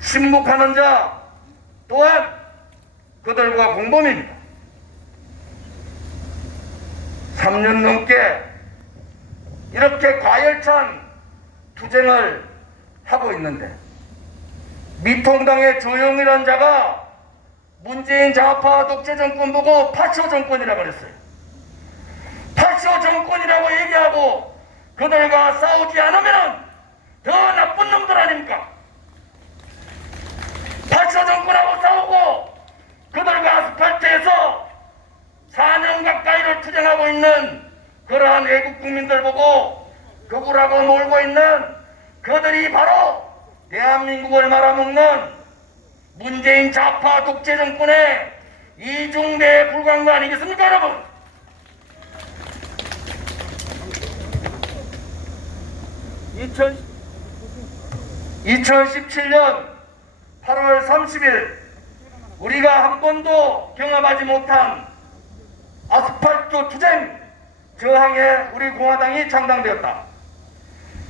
침묵하는 자 또한 그들과 공범입니다. 3년 넘게 이렇게 과열찬 투쟁을 하고 있는데 미통당의 조영이라는 자가 문재인 좌파 독재 정권 보고 파쇼 정권이라고 그랬어요. 파쇼 정권이라고 얘기하고 그들과 싸우지 않으면 더 나쁜 놈들 아닙니까? 파쇼 정권하고 싸우고 그들과 아스팔트에서 4년 가까이를 투쟁하고 있는 그러한 외국 국민들 보고 극우라고 놀고 있는 그들이 바로 대한민국을 말아먹는 문재인 좌파 독재 정권의 이중대에 불과한 거 아니겠습니까, 여러분? (2017년 8월 30일) 우리가 한 번도 경험하지 못한 아스팔트 투쟁 저항에 우리 공화당이 창당되었다.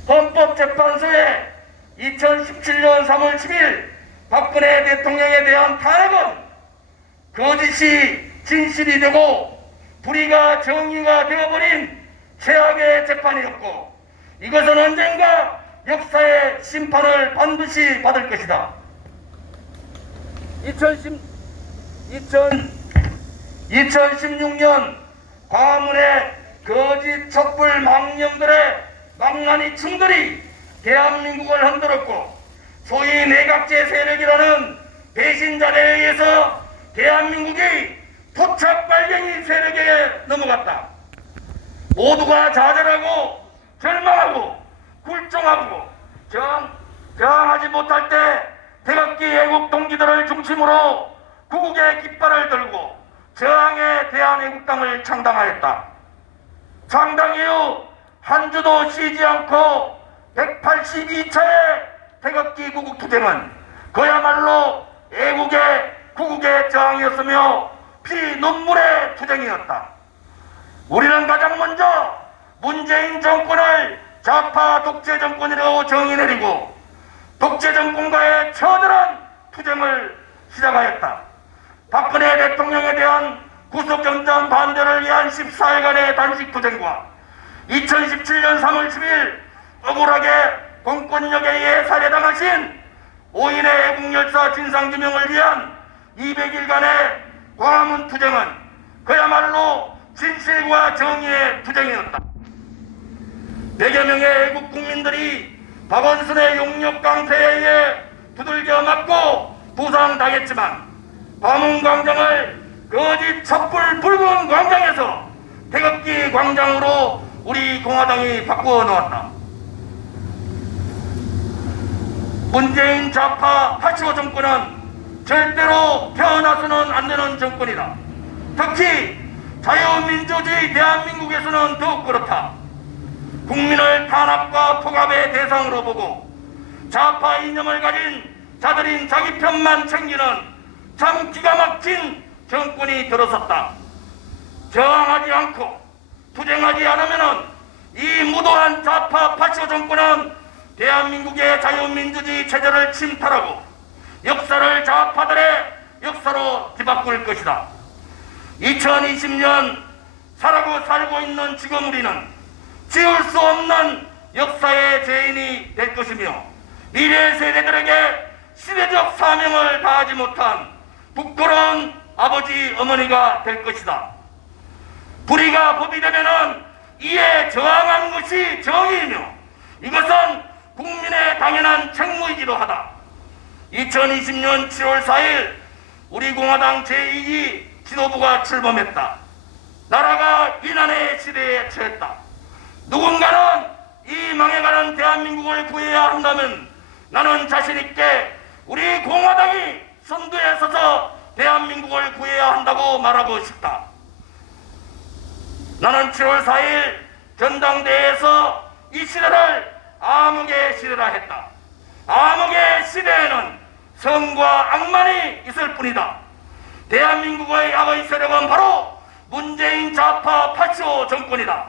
헌법재판소에 2017년 3월 10일 박근혜 대통령에 대한 탄핵은 거짓이 진실이 되고 불의가 정의가 되어버린 최악의 재판이었고 이것은 언젠가 역사의 심판을 반드시 받을 것이다. 2016년 광화문의 거짓 촛불 망령들의 망나니 층들이 대한민국을 흔들었고 소위 내각제 세력이라는 배신자들에 의해서 대한민국이 토착발갱이 세력에 넘어갔다. 모두가 좌절하고 절망하고 굴종하고 저항하지 못할 때 태극기 애국 동지들을 중심으로 구국의 깃발을 들고 저항의 대한애국당을 창당하였다. 창당 이후 한 주도 쉬지 않고 182차의 태극기 구국투쟁은 그야말로 애국의 구국의 저항이었으며 피눈물의 투쟁이었다. 우리는 가장 먼저 문재인 정권을 좌파 독재 정권이라고 정의 내리고 독재 정권과의 처절한 투쟁을 시작하였다. 박근혜 대통령에 대한 구속영장 반대를 위한 14일간의 단식 투쟁과 2017년 3월 10일 억울하게 공권력에 의해 살해당하신 5인의 애국열사 진상규명을 위한 200일간의 광화문 투쟁은 그야말로 진실과 정의의 투쟁이었다. 100여 명의 애국 국민들이 박원순의 용역 강세에 의해 두들겨 맞고 부상당했지만 광화문광장을 거짓 촛불 붉은 광장에서 태극기 광장으로 우리 공화당이 바꾸어 놓았다. 문재인 좌파 파쇼 정권은 절대로 태어나서는 안 되는 정권이다. 특히 자유민주주의 대한민국에서는 더욱 그렇다. 국민을 탄압과 폭압의 대상으로 보고 좌파 이념을 가진 자들인 자기 편만 챙기는 참 기가 막힌 정권이 들어섰다. 저항하지 않고 투쟁하지 않으면 이 무도한 좌파 파쇼 정권은 대한민국의 자유민주주의 체제를 침탈하고 역사를 좌파들의 역사로 뒤바꿀 것이다. 2020년 살고 있는 지금 우리는 지울 수 없는 역사의 죄인이 될 것이며 미래 세대들에게 시대적 사명을 다하지 못한 부끄러운 아버지 어머니가 될 것이다. 불의가 법이 되면은 이에 저항하는 것이 정의이며 이것은 국민의 당연한 책무이기도 하다. 2020년 7월 4일 우리 공화당 제2기 지도부가 출범했다. 나라가 위난의 시대에 처했다. 누군가는 이 망해가는 대한민국을 구해야 한다면 나는 자신있게 우리 공화당이 선두에 서서 대한민국을 구해야 한다고 말하고 싶다. 나는 7월 4일 전당대회에서 이 시대를 암흑의 시대라 했다. 암흑의 시대에는 성과 악만이 있을 뿐이다. 대한민국의 악의 세력은 바로 문재인 좌파 파쇼 정권이다.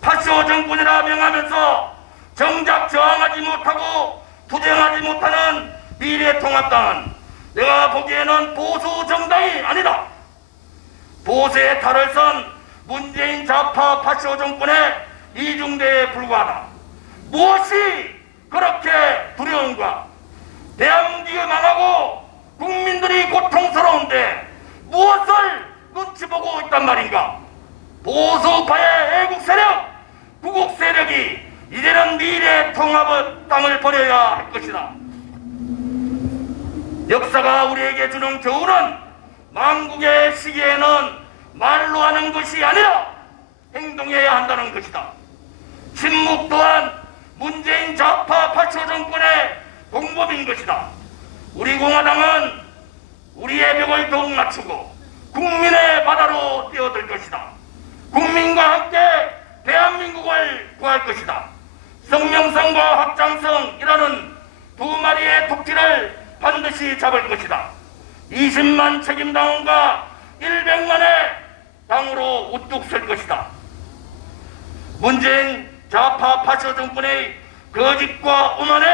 파쇼 정권이라 명하면서 정작 저항하지 못하고 투쟁하지 못하는 미래통합당은 내가 보기에는 보수 정당이 아니다. 보수의 탈을 선 문재인 좌파 파쇼 정권의 이중대에 불과하다. 무엇이 그렇게 두려운가? 대한민국이 망하고 국민들이 고통스러운데 무엇을 눈치 보고 있단 말인가? 보수파의 애국 세력, 구국 세력이 이제는 미래 통합의 땅을 버려야 할 것이다. 역사가 우리에게 주는 교훈은 망국의 시기에는 말로 하는 것이 아니라 행동해야 한다는 것이다. 침묵 또한 문재인 좌파 파쇼 정권의 공범인 것이다. 우리 공화당은 우리의 벽을 더욱 낮추고 국민의 바다로 뛰어들 것이다. 국민과 함께 대한민국을 구할 것이다. 성명성과 확장성이라는 두 마리의 토끼를 반드시 잡을 것이다. 20만 책임당원과 100만의 당으로 우뚝 설 것이다. 문재인 좌파 파쇼 정권의 거짓과 오만에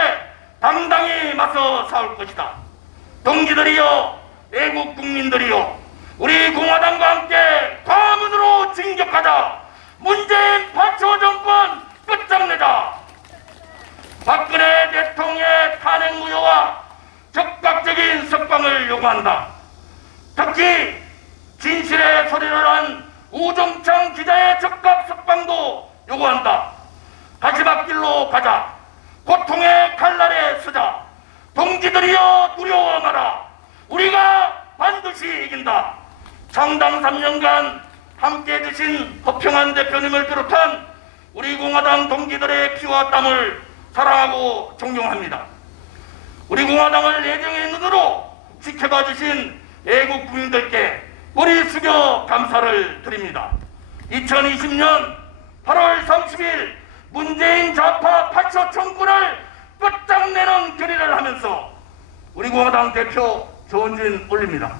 당당히 맞서 싸울 것이다. 동지들이여, 애국 국민들이여, 우리 공화당과 함께 과문으로 진격하자. 문재인 파쇼 정권 끝장내자. 박근혜 대통령의 탄핵 무효와 적극적인 석방을 요구한다. 특히 진실의 소리를 한 우종창 기자의 적극 석방도 요구한다. 가시밭길로 가자. 고통의 칼날에 서자. 동지들이여, 두려워 마라. 우리가 반드시 이긴다. 창당 3년간 함께 해주신 허평한 대표님을 비롯한 우리 공화당 동지들의 피와 땀을 사랑하고 존경합니다. 우리 공화당을 애정의 눈으로 지켜봐 주신 애국 국민들께 머리 숙여 감사를 드립니다. 2020년 8월 30일 문재인 좌파 파쇼 정권을 끝장내는 결의를 하면서 우리 공화당 대표 조은진 올립니다.